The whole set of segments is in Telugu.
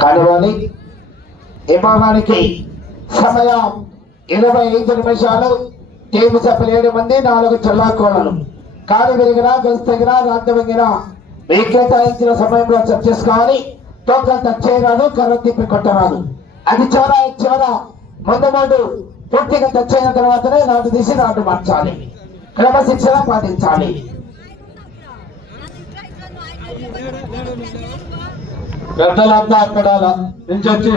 కానివ్వాలి. విభాగానికి సమయం 25 నిమిషాలు. టీము సభ్యులు 7 మంది, 4 చెల్లాకోళలు. కాలు విరిగినా గొలుస్తగినా రాత్రి వెంగినా మీ కేటాయించిన సమయంలో చర్చించుకోవాలి. టోకన్ టచ్ చేయరాదు, కర్ర తిప్పి కొట్టరాదు. అది చివర ముందు పూర్తిగా టచ్ అయిన తర్వాతనే నాటు తీసి నాటు మార్చాలి. క్రమశిక్షణ పాటించాలి. పెద్దలంతా అక్కడ నుంచి వచ్చి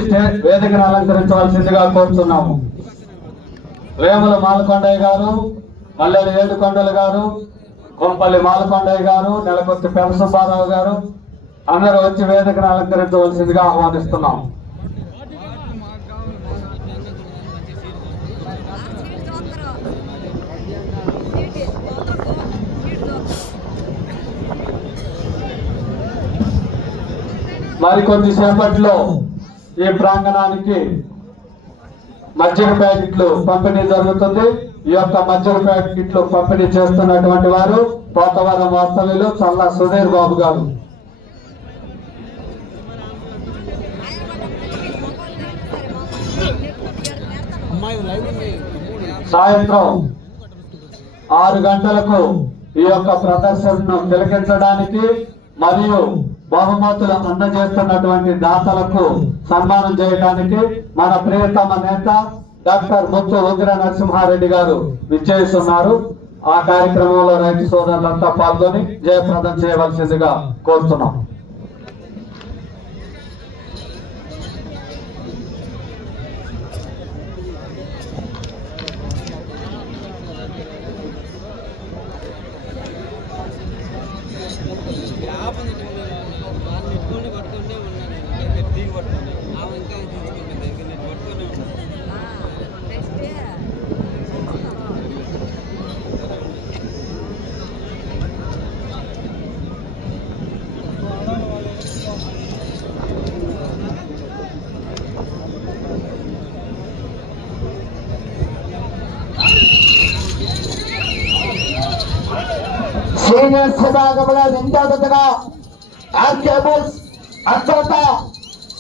వేదికను అలంకరించవలసిందిగా కోరుతున్నాము. వేముల మాలకొండయ్య గారు, మల్లెలు ఏడుకొండలు గారు, కొంపల్లి మాలకొండయ్య గారు, నెలకొత్తి పెద్ద సుబ్బారావు గారు అందరూ వచ్చి వేదికను అలంకరించవలసిందిగా ఆహ్వానిస్తున్నాం. మరికొద్ది సేపట్లో ఈ ప్రాంగణానికి మజ్జిగ ప్యాకెట్లు పంపిణీ జరుగుతుంది. ఈ యొక్క మజ్జిగ ప్యాకెట్లు పంపిణీ చేస్తున్నటువంటి వారు పోతవరం వాస్తవ్యులు చల్ల సుధీర్ బాబు గారు. సాయంత్రం 6 గంటలకు ఈ యొక్క ప్రదర్శనను తిలకించడానికి మరియు బహుమతులు అందజేస్తున్నటువంటి దాతలకు సన్మానం చేయడానికి మన ప్రియతమ నేత డాక్టర్ ముత్తు ఉగ్ర నరసింహారెడ్డి గారు విచ్చేస్తున్నారు. ఆ కార్యక్రమంలో రైతు సోదరులంతా పాల్గొని జయప్రదం చేయవలసిందిగా కోరుతున్నాం. సీనియర్ విభాగంలో 2వ జతగా ఆర్కేబుల్స్ అచ్చోట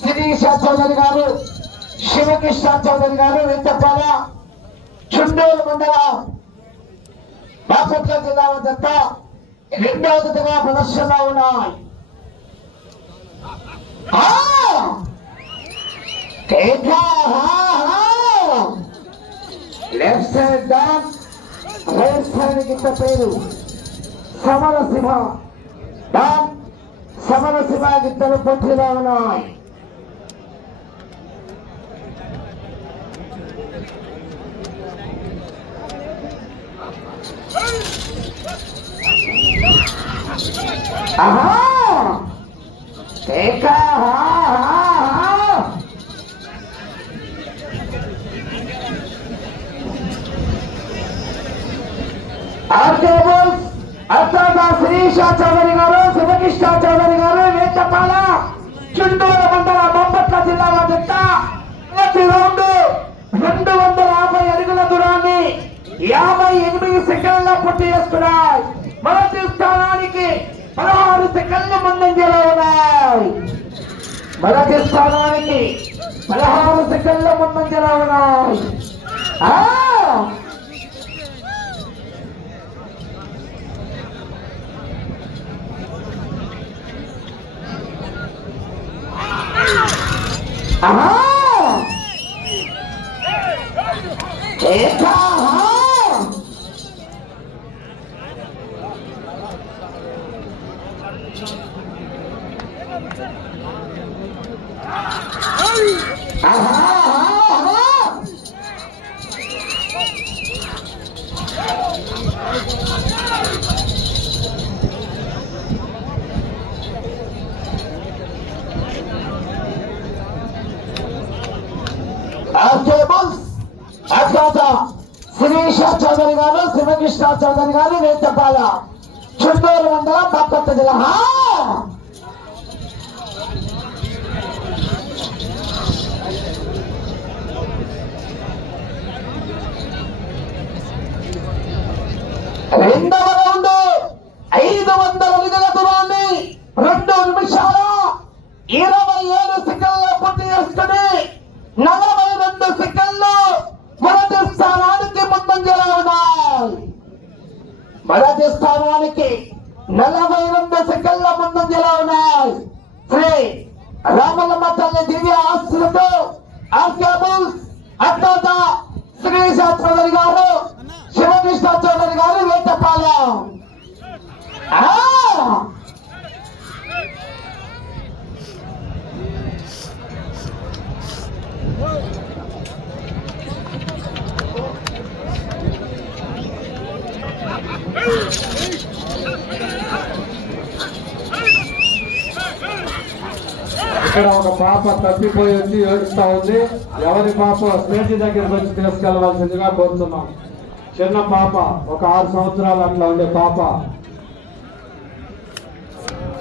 శిరీష చౌదరి గారు, శివకృష్ణ చౌదరి గారు, వెంటపాల చుండూరు మండలం బాపట్ల జిల్లా జత 2వ జతగా ప్రదర్శనలో ఉన్నాయి. Left side Don, right side గిట్ట పేరు సమరసింహ. డాన్ సమరసింహ గిట్టలు పొట్టిలో ఉన్నాయి. ఆర్కేబుల్స్ అత్యంత శిరీష చౌదరి గారు, శివకృష్ణ చౌదరి గారు, వేటపాల చుండూరు మండల బాపట్ల జిల్లా జత మొదటి రౌండ్ 250 అడుగుల దూరాన్ని 58 సెకండ్ల పూర్తి చేసుకున్నాయి. మొదటి స్థానానికి 16 సెకండ్ల ముందంజలో ఉన్నాయి. మొదటి స్థానానికి 16 సెకండ్ల ముందంజలో ఉన్నాయి. శిరీష చౌదరి గారు, శివకృష్ణ చౌదరి గారు, వేటపాల చుండూరు మండలం బాపట్ల జిల్లా. రెండవ రౌండ్ 27 సెకండ్ల పూర్తి చేసుకుని 42 సెకండ్లు మొదటి స్థానానికి ముందంజలో ఉన్నాయి. మొదటి స్థానానికి 42 సెకండ్ల ముందంజలో ఉన్నాయి. శ్రీ రామలమ్మ తల్లి దివ్య ఆశీస్సులతో అత్యంత శ్రీశ చౌదరి గారు, శివకృష్ణ చౌదరి గారు వేటపాలెం. ఇక్కడ ఒక పాప తప్పిపోయి వచ్చి ఏడుస్తా ఉంది. ఎవరి పాప స్టేజీ దగ్గరికి వచ్చి తీసుకెళ్లవలసిందిగా కోరుతున్నాం. చిన్న పాప, ఒక 6 సంవత్సరాలు అట్లా ఉండే పాప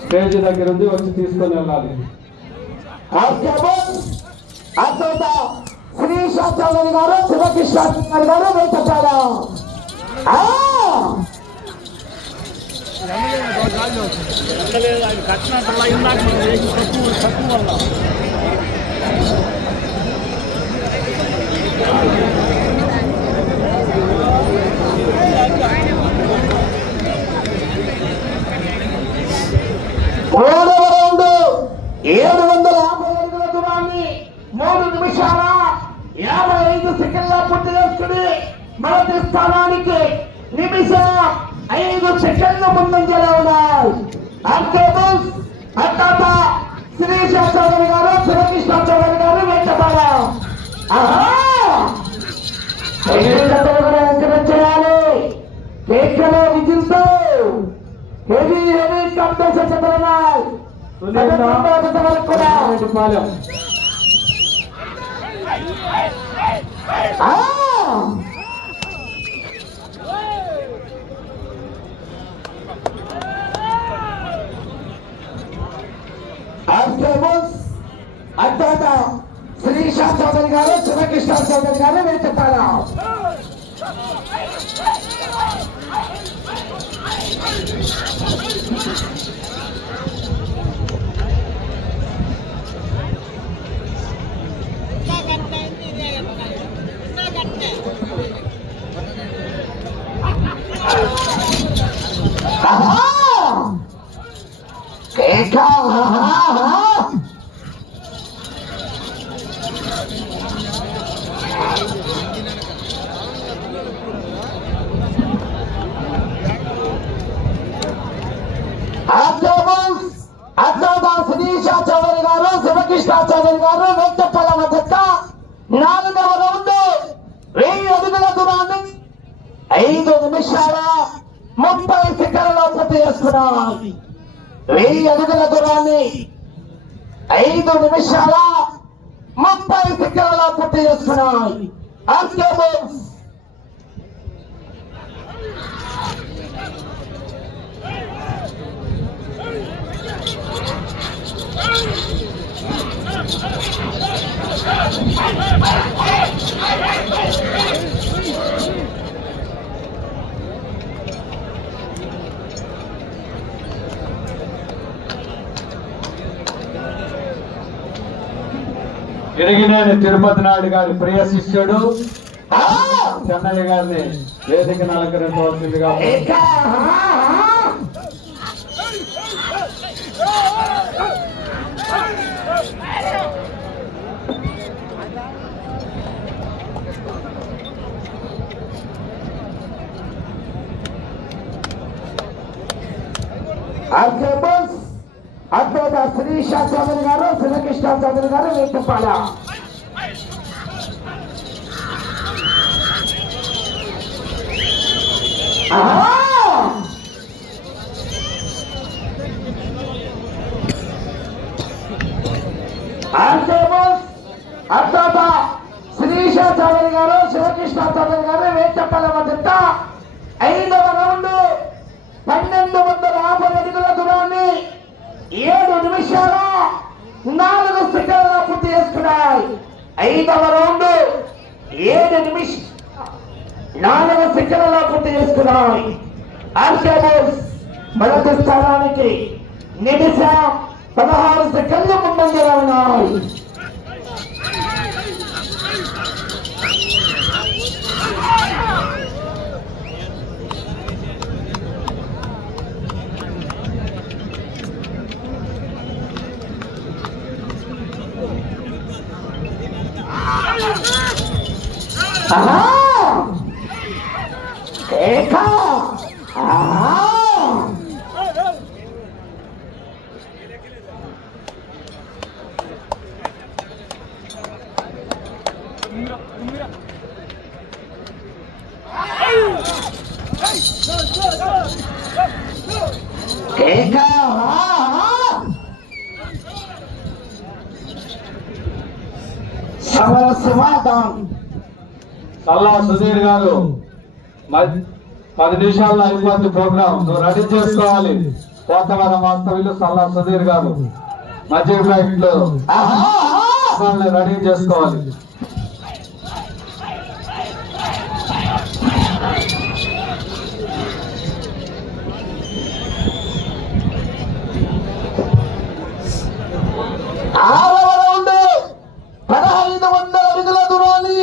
స్టేజీ దగ్గర ఉంది, వచ్చి తీసుకొని వెళ్ళాలి. శ్రీశ చౌదరి గారు, శివకృష్ణ చౌదరి గారు వేటపాలెం. మూడవ రౌండ్ 750 అడుగుల దూరాన్ని 3 నిమిషాల 55 సెకండ్ల పూర్తి చేసుకుని మొదటి స్థానానికి నిమిషం 5 సెకండ్ల ముందంజలో ఉన్నాయి. అత్యంత శ్రీశ చౌదరి గారు, శివకృష్ణ చౌదరి గారు వేటపాలెం. ఎంకరేజ్ చేయాలి. కేకలో విజిల్తో హెవీ కాంపిటీషన్ చెప్తున్నాయి. అత్యంత శ్రీశ చౌదరి గారు, శివకృష్ణ చౌదరి గారు వేటపాలెం. శ్రీశ చౌదరి గారు, శివకృష్ణ చౌదరి గారు వేటపాలెం మధ్య 4వ రౌండ్ 1000 అడుగుల దూరాన్ని 5 నిమిషాల 30 సెకండ్లలో పూర్తి చేసుకున్నాయి. 1000 అడుగుల దూరాన్ని 5 నిమిషాల 30 సెకండ్లలో పూర్తి చేసుకున్నాయి. ఇరిగినేని తిరుపతి నాయుడు గారి ప్రియ శిష్యుడు చెన్నయ్య గారిని వేదికను అలంకరించవలసిందిగా. అద్భుత శ్రీశ చౌదరి గారు, శివకృష్ణ చౌదరి గారు వేటపాలెం. అద్భుత శ్రీశ చౌదరి గారు, శివకృష్ణ చౌదరి గారు వేటపాలెం మధ్య 5వ రౌండ్ 1250 అడుగుల దూరాన్ని 7 నిమిషాల 4 సెకండ్ల పూర్తి చేసుకున్నాయి. 5వ రౌండ్ 7 నిమిషాల 4 సెకండ్ల పూర్తి చేసుకున్నాయి. మొదటి స్థానానికి నిమిషం 16 సెకండ్లు ముందంజలో ఉన్నాయి. సల్లా సుధీర్ గారు 10 నిమిషాల్లో అయిపోద్ది ప్రోగ్రామ్. నువ్వు రెడీ చేసుకోవాలి. కోతవరం వాస్తవ్యులు సల్లా సుధీర్ గారు మధ్య ఫ్లైట్ లో రెడీ చేసుకోవాలి. రౌండ్ 1500 అడుగుల దూరాన్ని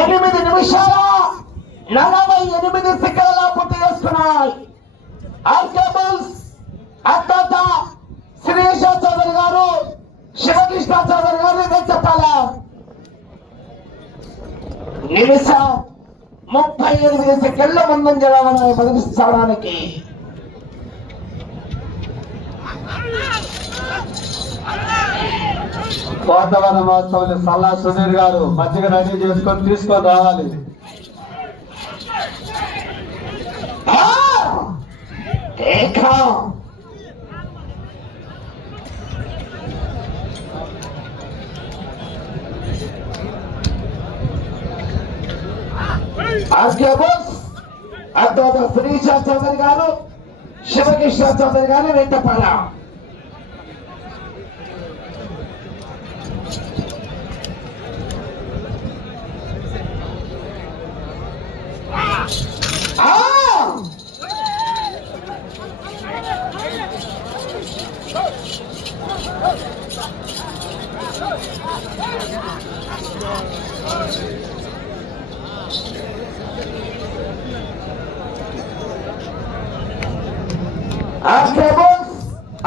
8 నిమిషాల 48 సెకండ్ల పూర్తి చేసుకున్నాయి. ఆర్కేబుల్స్ అత్తాత శ్రీష చౌదరి గారు, శివకృష్ణ చౌదరి గారు చెప్పాల నిమిషం 38 సెకండ్ల ముందంజలో ఉన్నాయి మొదటి స్థానానికి. కోతవరం వాస్తవ్యులు సల్లా సుధీర్ గారు మధ్యగా రెడీ చేసుకొని తీసుకొని రావాలి. అద్భుత శ్రీష చౌదరి గారు, శివకృష్ణ చౌదరి గారు వెంటపాల.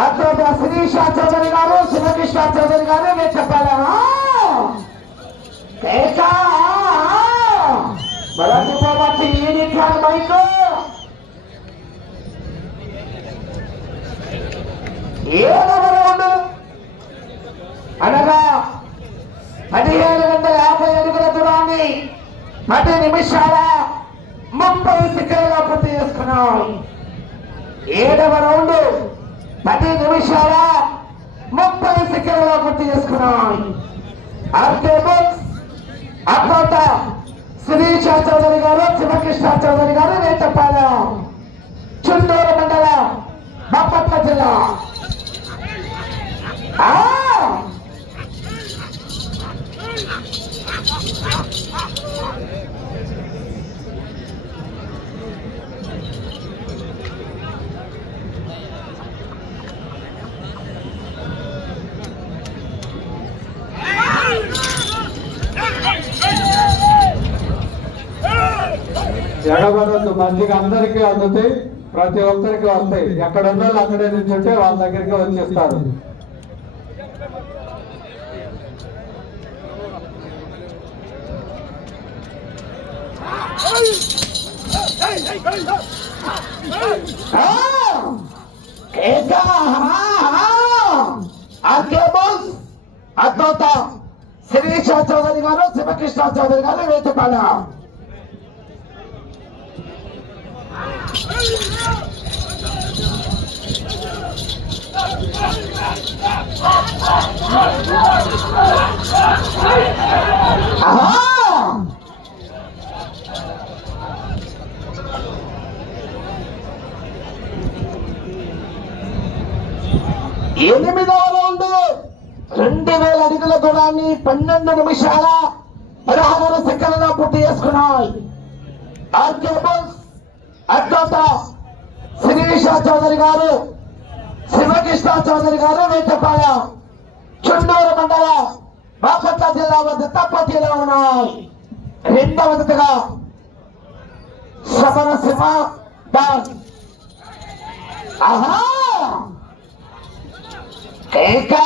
అద్భుత శ్రీష చౌదరి గారు, శివకృష్ణ చౌదరి గారు వెంటపాల. బలపోబట్టి మైకు ఏడవ రౌండ్ అనగా 1750 అడుగుల దూరాన్ని 10 నిమిషాల 30 సెకండ్ల పూర్తి చేసుకున్నాం. ఏడవ రౌండ్ 10 నిమిషాల 30 సెకండ్ల పూర్తి చేసుకున్నాం. ఆర్కేబుల్స్ అద్భుత శ్రీష చౌదరి గారు, శివకృష్ణ చౌదరి గారు రేటపాల, చుండూరు మండలం, బాపట్ల జిల్లా. ఎడబడద్దు, మంచిగా అందరికీ అందుతాయి, ప్రతి ఒక్కరికి వస్తాయి. ఎక్కడ ఉన్న వాళ్ళు అక్కడే నుంచుంటే వాళ్ళ దగ్గరికి వచ్చేస్తారు. అద్భుత శ్రీష చౌదరి గారు, శివకృష్ణ చౌదరి గారు వేటుపాల. ఎనిమిదవ రౌండ్ 2000 అడుగుల దూరాన్ని 12 నిమిషాల 16 సెకండ్ల పూర్తి చేసుకున్నాయి. ఆర్కేబుల్స్ అద్భుత శ్రీష చౌదరి గారు, శివ శివకృష్ణ చౌదరి గారు వేటపాలెం చుండూరు మండలం బాపట్ల జిల్లా వద్ద పోటీలో ఉన్నాయి. రెండవ జతగా సమరసింహ డాన్. ఆహా ఏకా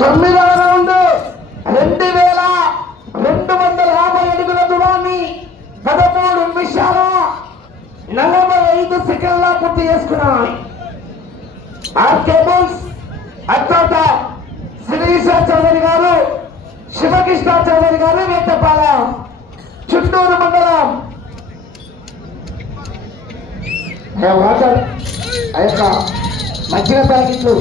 తొమ్మిదవ రౌండ్ 2250 అడుగుల దూరాన్ని 13 నిమిషాల 45 సెకండ్ల పూర్తి చేసుకున్నాయి. ఆర్కేబుల్స్ అత్యంత శ్రీశ చౌదరి గారు శివకృష్ణ చౌదరి గారు వేటపాలెం చుండూరు మండలం. ఆ యొక్క మజ్జిగ ప్యాకెట్లు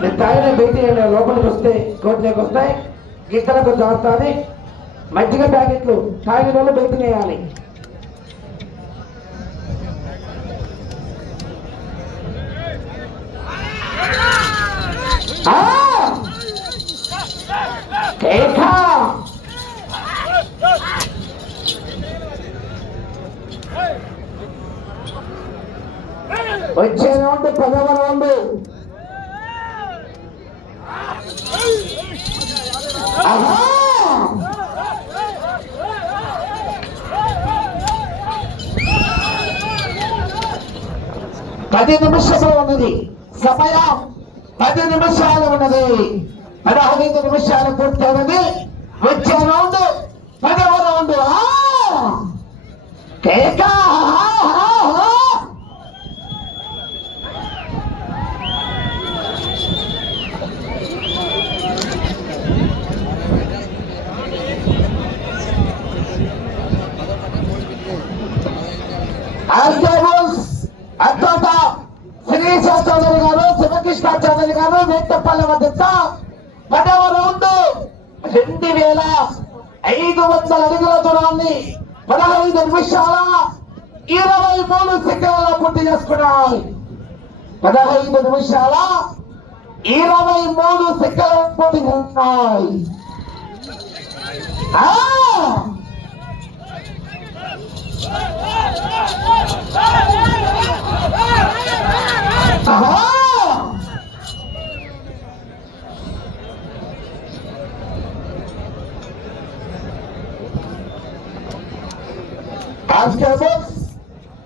నేను తాగిన బయట లోపలికి వస్తే కోట్లోకి వస్తాయి. గిత్తలకు జారుతుంది. మజ్జిగ ప్యాకెట్లు తాగిన వాళ్ళు బయట వేయాలి. వచ్చే రౌండ్ 10వ రౌండ్. పది నిమిషాలు ఉన్నది సమయం. 10 నిమిషాలు ఉన్నది. 15 నిమిషాలు పూర్తయినది. వచ్చే రౌండ్ 10వ రౌండ్. అత్యంత శ్రీశ చౌదరి గారు శివకృష్ణ చౌదరి గారు వేటపాలెం వద్ద 10వ రౌండ్ 2500 అడుగుల దూరాన్ని 15 నిమిషాల 23 సెకండ్ల పూర్తి చేసుకున్నాయి. 15 నిమిషాల 23 సెకండ్ల పూర్తి చేసుకున్నాయి.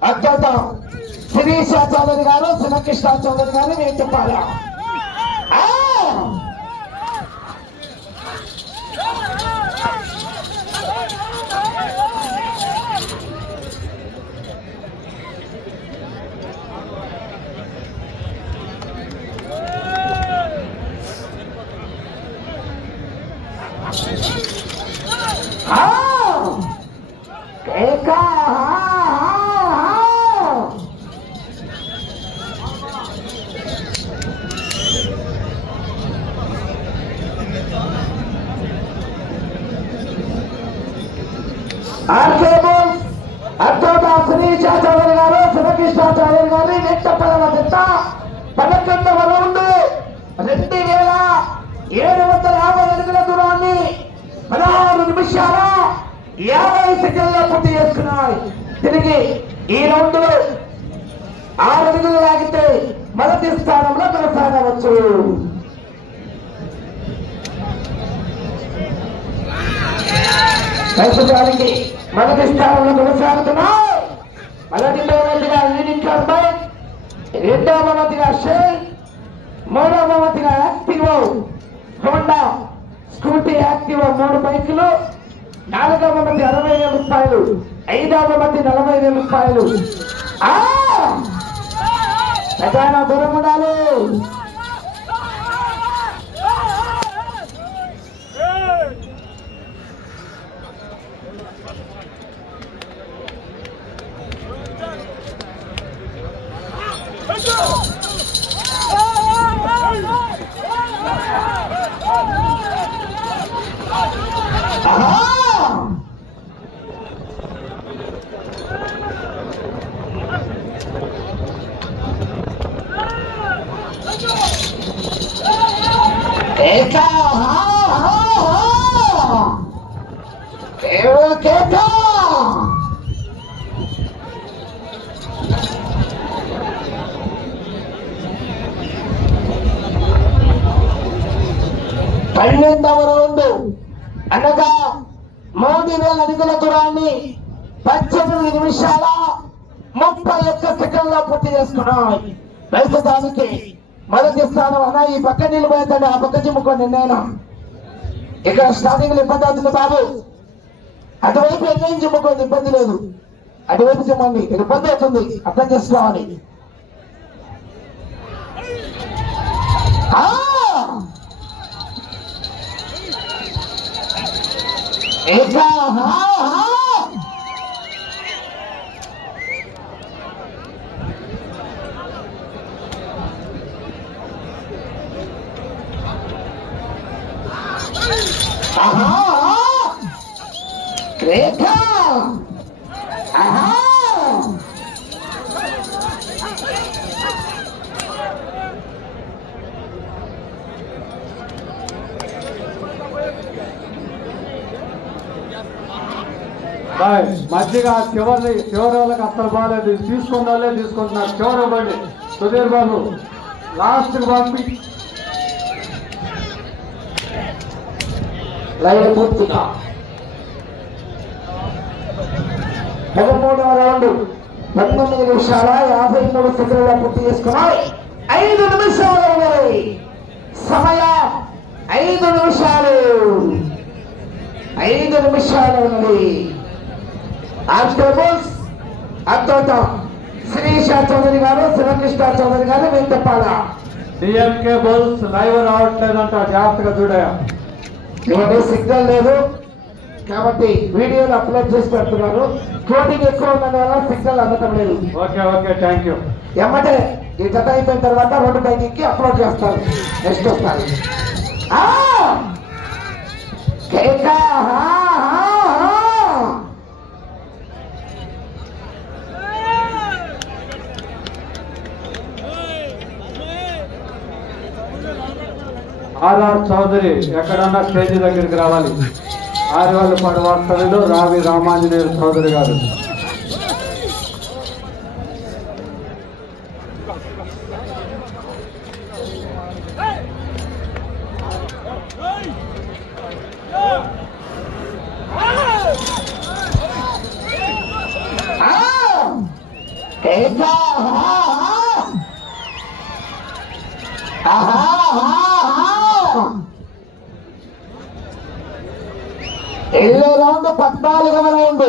అత్యంత శ్రీశ చౌదరి గారు శివకృష్ణ చౌదరి గారు వేటపాలెం. అత్యంత శ్రీశ చౌదరి గారు శివకృష్ణ చౌదరి గారు వేటపాలెం వద్ద 11వ రౌండ్ 2750 అడుగుల దూరాన్ని 16 నిమిషాల 50 సెకండ్ల పూర్తి చేసుకున్నాయి. తిరిగి ఈ రౌండ్ లో 6 అడుగులు లాగితే మొదటి స్థానంలో కొనసాగవచ్చు. ప్రస్తుతానికి మొదటి స్థానంలో కొనసాగుతున్నాయి. మొదటి బహుమతిగా యూనిట్ 2వ బహుమతిగా షేక్, 3వ బహుమతిగా యాక్టివ్ హోండా స్కూటీ యాక్టివ్ 3 బైకులు, 4వ మంది 60,000 రూపాయలు, 5వ మంది 40,000 రూపాయలు. ప్రధాన దూరం ఉండాలి. పన్నెండవ రౌండ్ అనగా 3,000 అడుగుల దూరాన్ని 18 నిమిషాల 31 సెకండ్లో పూర్తి చేసుకున్నాం. ప్రస్తుతానికి మొదటి స్థానం అన్న ఈ పక్క నిలబోయేదండి, ఆ పక్క చిమ్ముకోండి. నేను ఇక్కడ స్టార్టింగ్ లో ఇబ్బంది అవుతుంది బాబు, అటువైపు ఎన్నో చిమ్ముకోండి, ఇబ్బంది లేదు. అటువైపు చిమ్మండి, ఇబ్బంది అవుతుంది, అర్థం చేసుకోవాలి. మధ్యగా చివరి వాళ్ళకి అసలు బాగాలేదు, తీసుకున్న వాళ్ళే తీసుకుంటున్నారు. చివరి బండి సుధీర్ బాబు లాస్ట్ పంపి లైన్ పూర్తిగా 13వ రౌండ్ 19 నిమిషాల 53 సెకండ్ల పూర్తి చేసుకున్నాయి. 5 నిమిషాలు ఉన్నాయి సమయం, 5 నిమిషాలు ఉన్నది. అద్భుతం శ్రీష చౌదరి గారు, శివకృష్ణ చౌదరి గారు, వెంకపాల. డిఎంకే బుల్స్ లైవ్ రావట్లేదంట, జాగ్రత్తగా చూడయా. ఇవన్నీ సిగ్నల్ లేదు కాబట్టి వీడియోలు అప్లోడ్ చేసి పెడుతున్నారు. కోటింగ్ ఎక్కువ ఉన్న వల్ల సిగ్నల్ అందటం లేదు. Okay okay, thank you. ఎమ్మటే ఈ జత అయిపోయిన తర్వాత రోడ్డు పైకి ఎక్కి అప్లోడ్ చేస్తారు. నెక్స్ట్ వస్తారు. ఆర్ఆర్ చౌదరి ఎక్కడన్నా స్టేజ్ దగ్గరికి రావాలి. ఆర్వాళ్ళపాడు వాస్తవ్యులు రావి రామాంజనేయులు చౌదరి గారు. ఎల్లో రౌండ్ 14వ రౌండ్.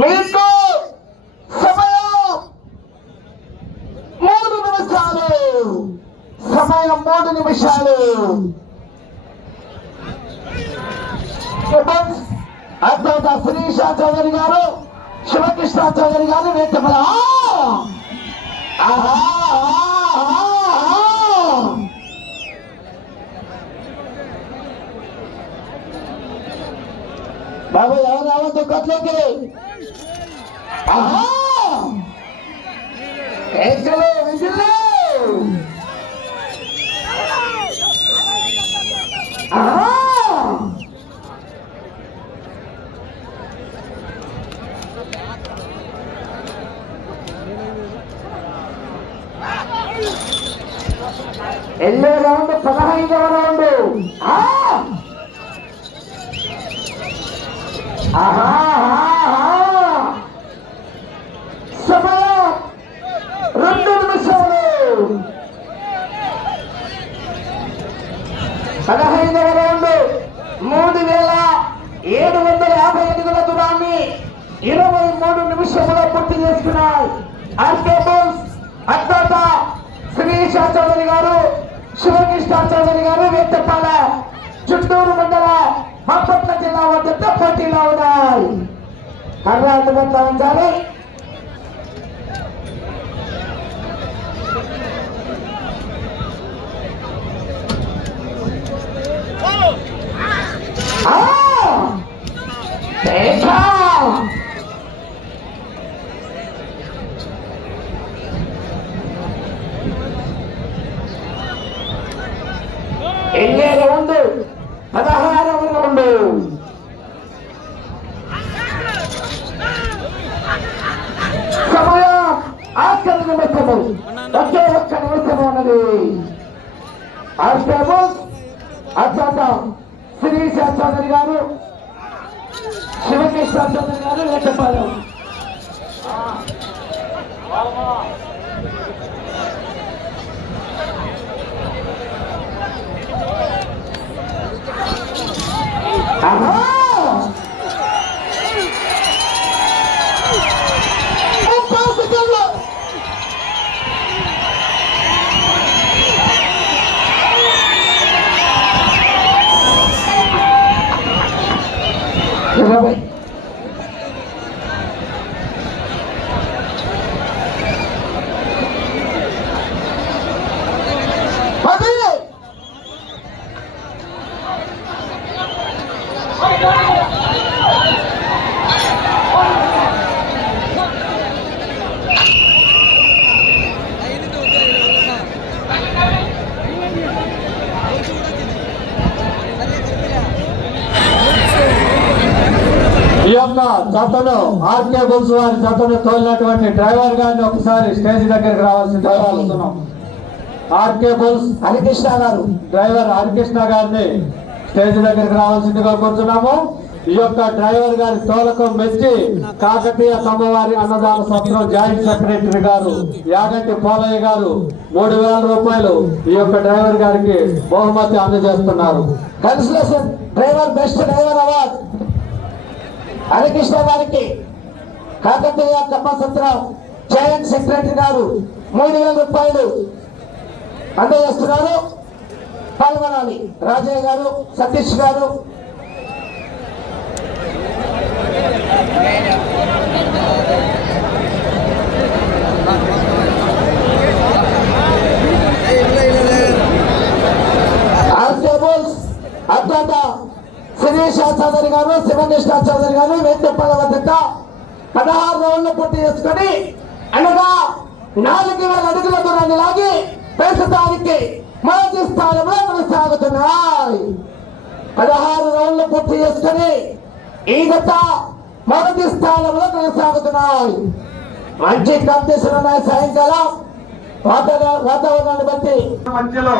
మీకు సమయం 3 నిమిషాలు. సమయం 3 నిమిషాలు. అద్భుత శ్రీష చౌదరి గారు, శివకృష్ణ చౌదరి గారు, వెంకపల. బాబు ఎవరు రావద్దు కొట్లోకి. ఎల్లే రౌండ్ 15వ రౌండ్. సమయం 2 నిమిషాలు. 15వ రౌండ్ 3750 అడుగుల దూరాన్ని 23 నిమిషంలో పూర్తి చేసుకున్నాయి. ఆర్కే బుల్స్ అత్తాత శ్రీష చౌదరి గారు, శివకృష్ణ చౌదరి గారు, వేటపాల చిత్తూరు మండల బాపట్ల జిల్లా వద్ద పోటీలో ఉన్నాయి. కర్ణాటక ఉండాలి. ఎన్నే రౌండ్ 16వ రౌండ్. సమయం ఆఖరి నిమిషము, ఒకే ఒక్క నిమిషము ఉన్నది. అత్యంత శ్రీశ చౌదరి గారు, శివకృష్ణ చౌదరి గారు, వేటపాలెం. ఈ యొక్క జతను ఆర్కే బుల్స్ వారి జతను తోలినటువంటి డ్రైవర్ గారిని ఒకసారి స్టేజ్ దగ్గరికి రావాల్సింది కోరుతున్నాం. ఆర్కే బుల్స్ హరికృష్ణ గారు, డ్రైవర్ హరికృష్ణ గారిని స్టేజ్ దగ్గరికి రావాల్సిందిగా కోరుతున్నాము. ఈ యొక్క డ్రైవర్ గారి తోలకు మెచ్చి కాకతీయ కమ్మవారి అన్నదాన సత్రం జాయింట్ సెక్రటరీ గారు యాగంటి పోలయ్య గారు 3000 రూపాయలు ఈ యొక్క డ్రైవర్ గారికి బహుమతి అందజేస్తున్నారు. Consolation driver best driver award Harikrishna గారికి కాకతీయ కమ్మ సత్రం జాయింట్ సెక్రటరీ గారు 3000 రూపాయలు అందజేస్తున్నారు. పాల్గొనాలి. రాజయ్య గారు, సతీష్ గారు. అత్యంత శ్రీశ చౌదరి గారు, శివకృష్ణ చౌదరి గారు, వేటపాల వద్ద 16 రౌండ్లు పూర్తి చేసుకొని అనగా 4000 అడుగుల దూరాన్ని లాగి ప్రస్తుతానికి మొదటి స్థానంలో కొనసాగుతున్నాయి. 16 రౌండ్లు పూర్తి చేసుకొని ఈ గత మొదటి స్థానంలో కొనసాగుతున్నాయి. మంచి కాంపిటీషన్ ఉన్నాయి. సాయంకాలం వాతావరణాన్ని బట్టి మధ్యలో